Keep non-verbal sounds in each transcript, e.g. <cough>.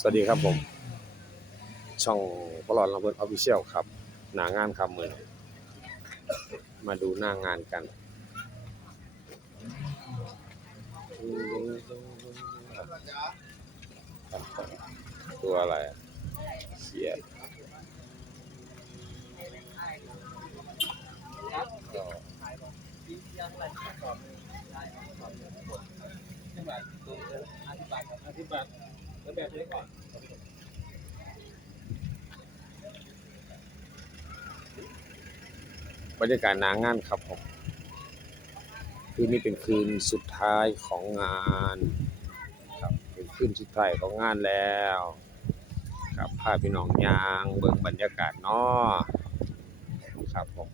สวัสดีครับผม ช่องพลอนระเบิดออฟฟิเชียลครับ หนางานครับมือนมาดูหน้างานกันตัวอะไรเสียด บรรยากาศหนางานครับผมคืนนี้เป็นคืนสุดท้ายของงานครับเป็นคืนสุดท้ายของงานแล้วครับพาพี่น้องยางเบิ่งบรรยากาศเนาะครับผม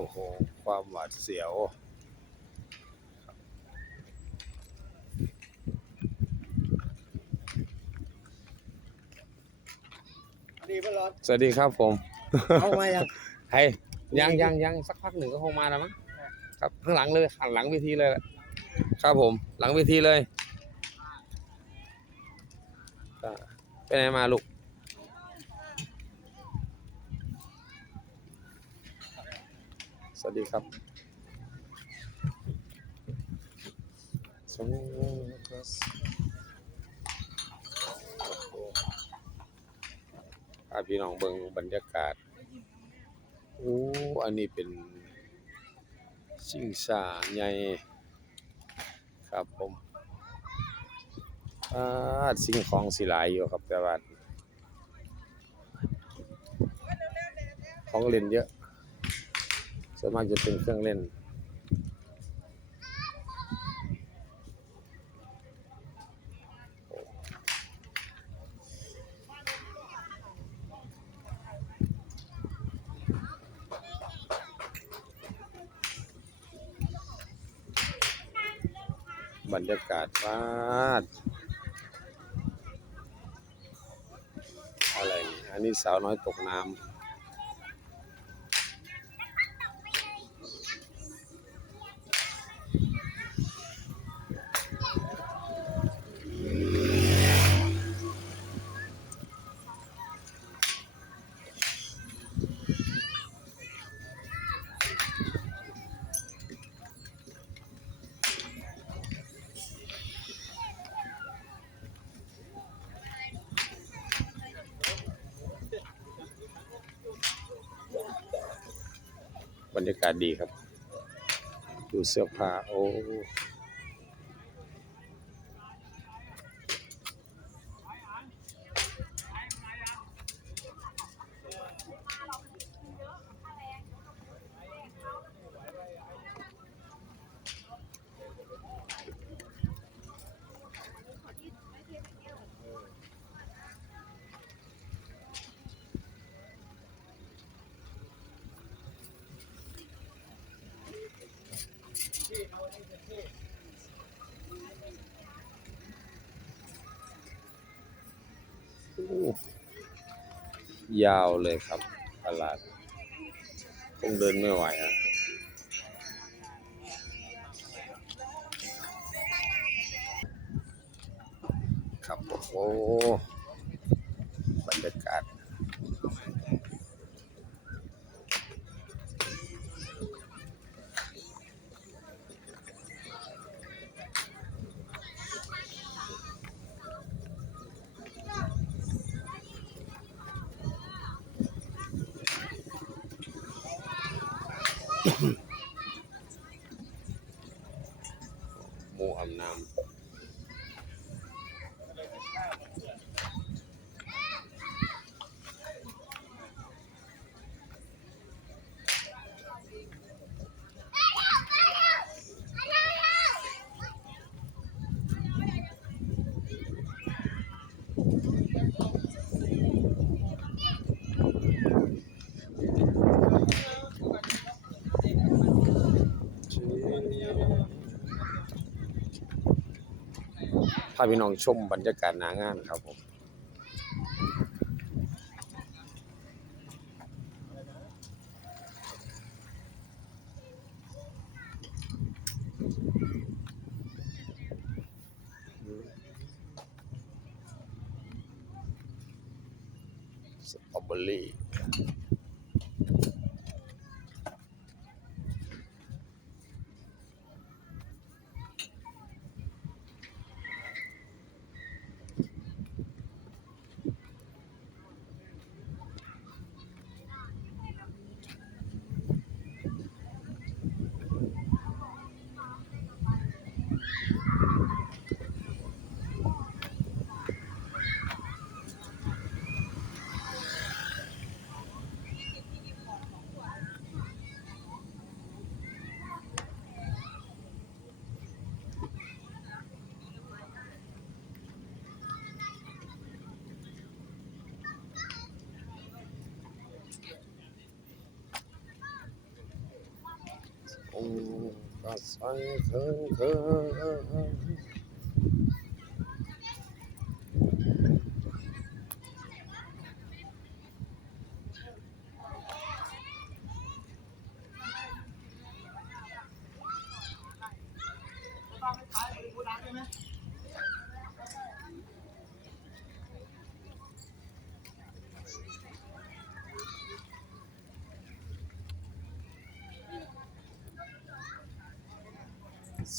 โอ้โห ความหวาดเสียวดีเพื่อนร้อนสวัสดีครับผมเอามายังเฮ้ยยังยังยังสักพักหนึ่งก็คงมาแล้วมั้งครับข้างหลังเลยข้างหลังเวทีเลยแหละครับผม หลังเวทีเลยอ่าไปไหนมาลูก สวัสดีครับสวัสดีครับพาพี่น้องเบิงบรรยากาศโอ้อันนี้เป็นสิ่งสาใหญ่ครับผมอ่าสิ่งของสิหลายอยู่ครับแต่ว่าของเล่นเยอะ ส่วนมากจะเป็นเครื่องเล่น บรรยากาศวาดอะไร อันนี้สาวน้อยตกน้ำ บรรยากาศดีครับ ดูเสื้อผ้าโอ้ ยาวเลยครับตลาดคงเดินไม่ไหวอะครับโอ้บรรยากาศ mm-hmm <laughs> าพี่น้องชมบรรยากาศหนางานครับผมสตรอเบอรี่อง ค์กษัตริย์เคิง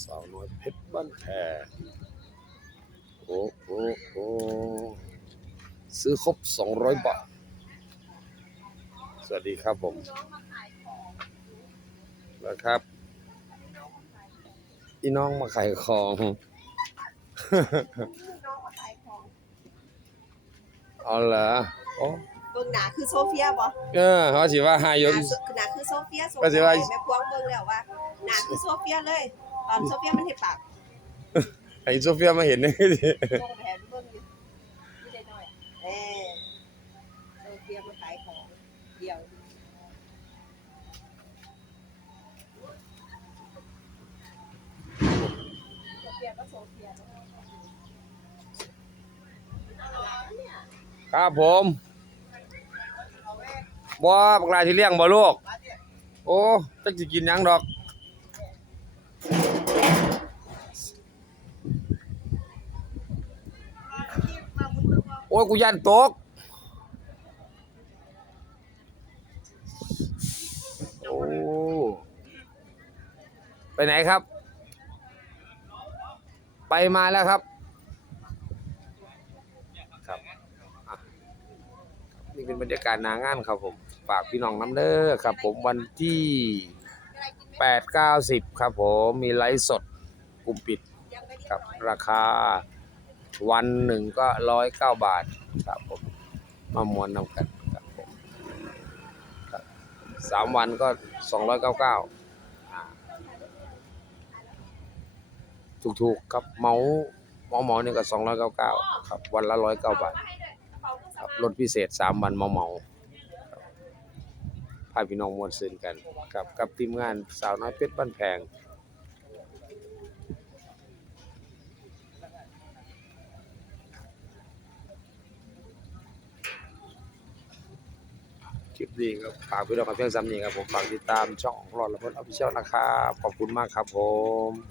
สาวน้อยเพชรบ้านแพรโอ้โอ้โอ้ซื้อครบ200บาท สวัสดีครับผมแล้วครับ อีน้องมาขายของ เอาเหรอโอ้เบิ่งหนาคือโซเฟียบ่เออเขาสิว่าหายกหนาหนาคือโซเฟียโซก็สิเฟียว่าแม่พวงเบิ่งแล้วว่าหนาคือโซเฟียเลย ตอนโซเฟียมันเฮ็ดปากให้โซเฟียมาเห็นนี่ดิลงไปแหนเบิ่งอยู่นี่ได้น้อยเอ้โซเฟียมาขายของเดียวโซเฟียก็โซเฟียเนอะครับผมบ่บักลาที่เลี้ยงบ่ลูก โอ้จักสิกินหยังดอก อ้ยกูยันตกโอ้ไปไหนครับ ไปมาแล้วครับครับอะนี่เป็นบรรยากาศหนางานครับผมฝากพี่น้องน้ำเด้อครับ ผมวันที่แปดเก้าสิบครับผมมีไลฟ์สดกลุ่มปิดยังไม่เรียครับบร้อยราคา วันหนึ่งก็ร้อยเก้าบาทครับผมมามวนนำกันครับผมสามวันก็สองร้อยเก้าเก้าถูกๆครับเมาเหมาหมาเนี่ก็สองร้อยเก้าเก้าครับ วันละร้อยเก้าบาทครับรถพิเศษสามวันเมาเมาพาพี่น้องมวลซืนกัน กับกับทีมงานสาวน้อยเพชรบ้านแพง ลิปนี้ครับฝากพี่น้องกับเพื่อนซ้ำนี้ครับผมฝากติดตามช่องรอดละพิ่นออฟฟิเชียลนะครับ ขอบคุณมากครับผม